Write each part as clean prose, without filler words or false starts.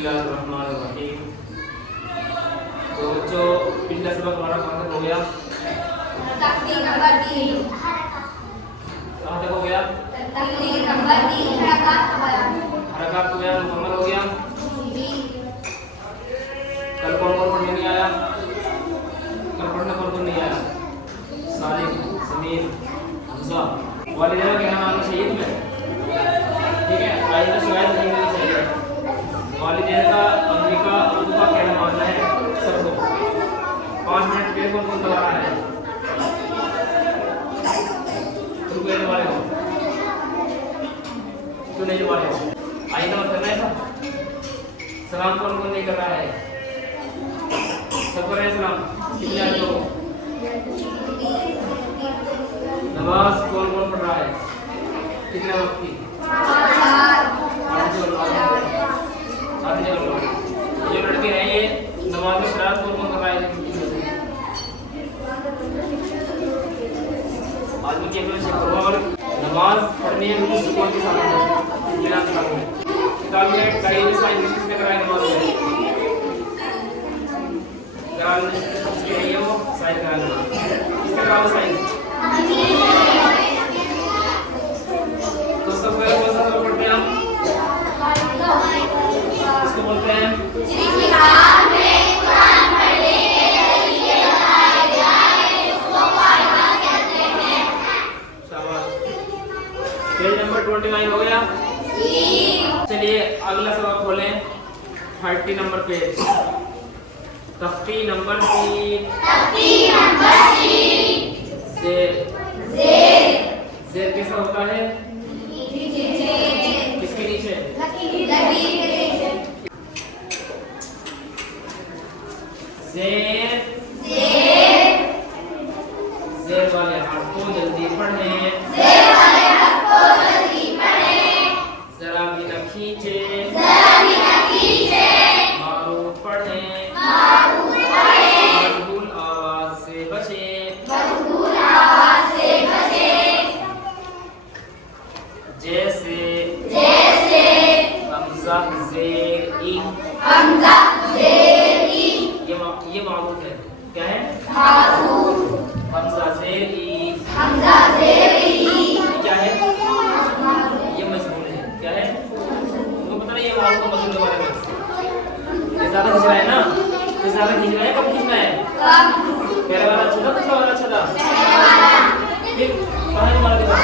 बिस्मिल्लाहिर्रहमानिर्रहीम। तो बच्चों पिछला सबक हमारा कहाँ तक हो गया? तकरीर नंबर 3। कहाँ तक हो गया? तकरीर नंबर 3 हरकत का बयान। हरकत का बयान मुकम्मल हो गया। कल कौन कौन पढ़ने नहीं आया? कल पढ़ने कौन कौन नहीं आया? सालिम, समीर, हमजा। वालिदैन का नाम आना चाहिए तुम्हें, ठीक है? आइंदा शिकायत नहीं होनी चाहिए। वालिदैन का, अम्मी का, अब्बू का कहना मानना है सबको। 5 मिनट के कौन कौन दबा रहा है? तुम कहने वाले हो, क्यों नहीं वाले हो? आइंदा मत करना ऐसा। सलाम कौन कौन नहीं कर रहा है? सबको रहे सलाम। कितने आते हो? नमाज कौन कौन पढ़ रहा है? कितने वक्त की? 8 जो लड़के हैं ये नमाज में शरारत कौन कौन कर रहा है? आदमी के और नमाज पढ़ने में सुकून के साथ बिना किताब में कई सारी मुश्किल में कराए नमाज में कराने के लिए वो साइन कराना इससे कराओ साइन। तो सब कौन सा सबक पढ़ते हैं हम? इसको बोलते हैं पेज नंबर 29 हो गया। चलिए अगला सबक खोलें। 30 नंबर पेज, तख्ती नंबर 3। जेर कैसा होता है? किसके नीचे? जेर वाले हर्फ को जल्दी पढ़ें। जरा भी न खींचे। मारूफ पढ़ें। मजबूर आवाज से बचे। जैसे हमजा जेर ई। ये मारूफ है। क्या है? हमजा जेर ई। क्या है? ये मजबूर है। क्या है? तुमको पता नहीं ये मारूफ का मजबूर के बारे में? ज्यादा खींच रहा है ना? तो ज्यादा खींच रहा है, कब खींचना है? पहले वाला अच्छा था, दूसरा वाला अच्छा था? ठीक, कहाँ है तुम्हारा दिमाग?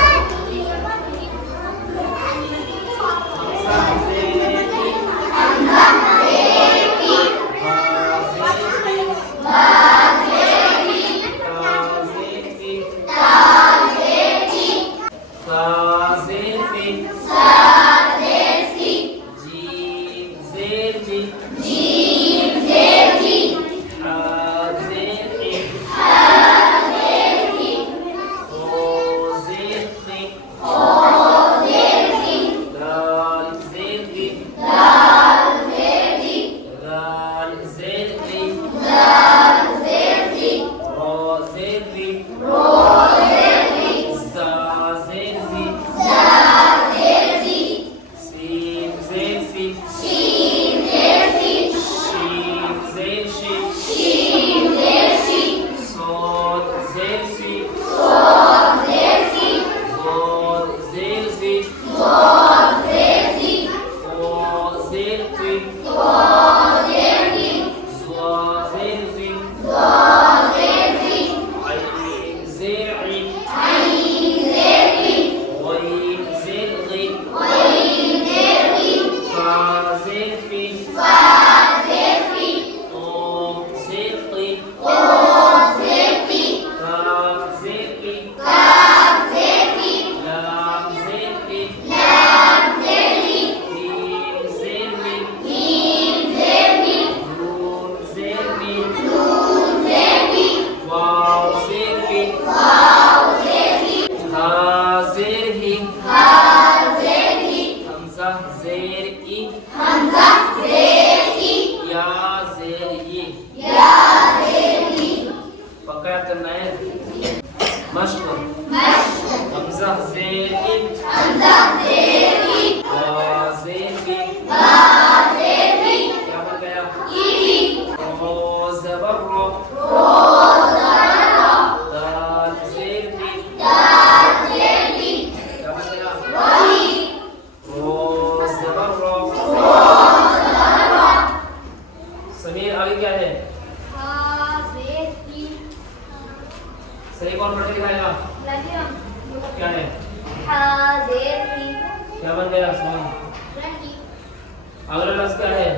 लफ्ज क्या है?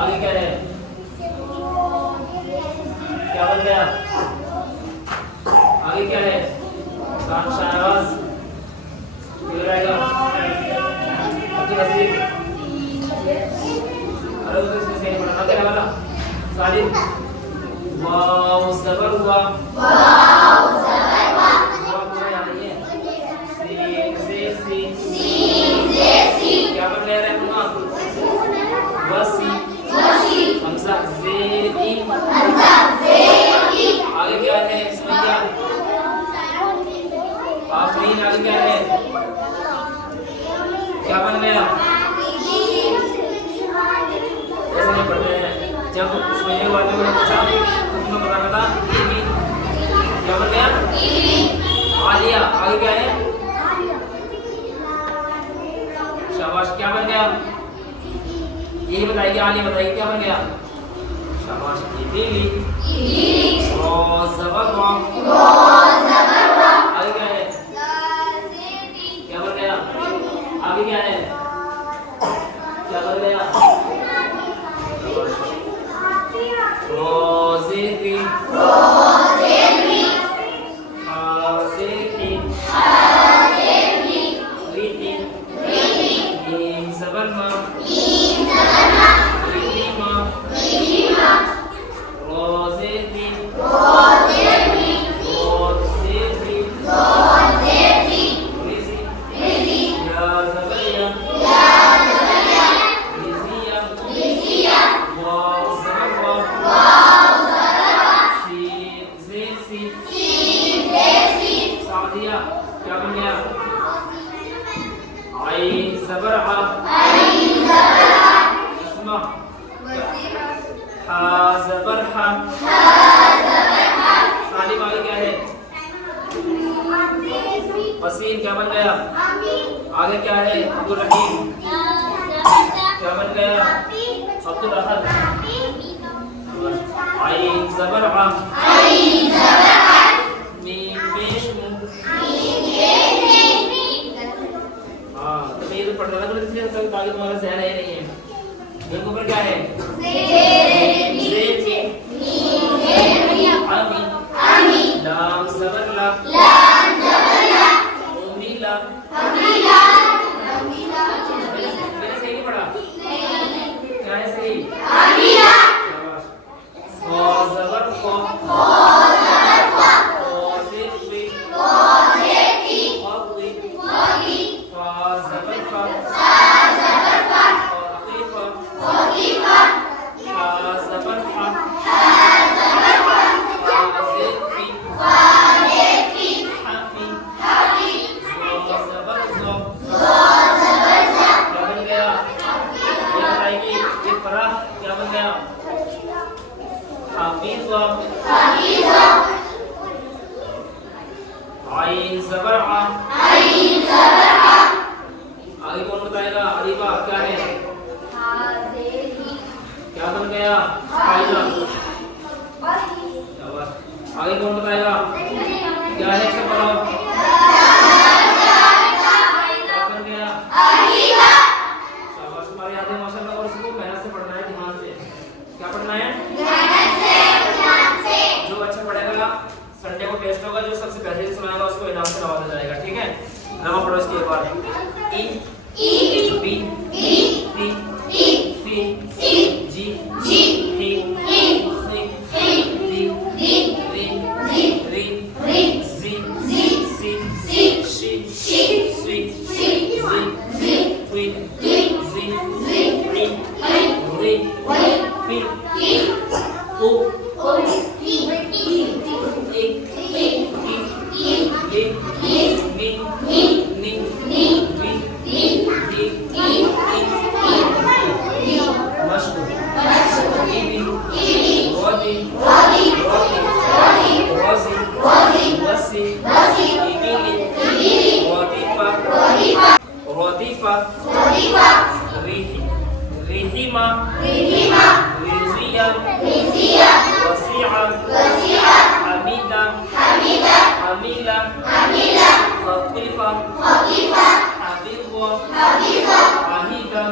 आगे क्या है? क्या बन गया? आगे क्या है? शाहनवाज किधर आएगा? अब्दुल हसीब अरे उसको सही नहीं पढ़ा क्या वाला? सालिम वाव ज़बर हुआ क्या बन गया? रहमान वसी हमजा ज़ेरी आगे क्या है? सुमैया आफरीन आगे क्या है? क्या बन गया? ऐसे नहीं पढ़ते हैं। जब सुमैया वाले ने पूछा तो तुम्हें पता था क्या बन गया? आलिया आगे क्या है? शाबाश क्या बन गया? यही बताइए, आलिया बताइए क्या बन गया? शाबाश इदीली और ज़बर आगे क्या है? क्या बन गया? आगे क्या है? क्या बन गया? रोज़ेती हाज़ेती रीती मीम ज़बर मा रीतीमा रोज़ेती रिज़ी या ज़बरिया रिज़िया वाव ज़बर सादिया क्या बन गया? आइन ज़बर अस्मा हा ज़बर हा सालिम आगे क्या है? वसीम क्या बन गया? आगे क्या है? अब्दुल रहीम क्या बन गया? अब्दुल अहद आइन ज़बर मीम पेश हाँ तो ये तो पढ़ रहा था इसलिए तो आगे तुम्हारा ज़हन है नहीं है। ये ऊपर क्या है? ज़ेर आमी लाम ज़बर ला उमीला मैंने सही नहीं पढ़ा? क्या है सही? शाबाश फ़ा ज़बर फ़ा आइन ज़बर आगे कौन बताएगा? अरीबा क्या है? क्या बन गया? आगे कौन बताएगा? क्या है? सब बताओ क्या बन गया? शाबाश तुम्हारे याद है माशाल्लाह। और इसको मेहनत से पढ़ना है, ध्यान से। क्या पढ़ना है? जो अच्छा पढ़ेगा संडे को टेस्ट होगा, जो सबसे बेहतरीन सुनाएगा उसको इनाम से नवाजा जाएगा। ठीक है, नवा पढ़ो इसके एक बार। ई बी सी जी ही दी री ज़ी सी शी स्वी ज़ी वी ज़ी री फी ओ रिहिमा रिजिया वसीआ हमीदा हमीला खतीफा हफीज़ Ahida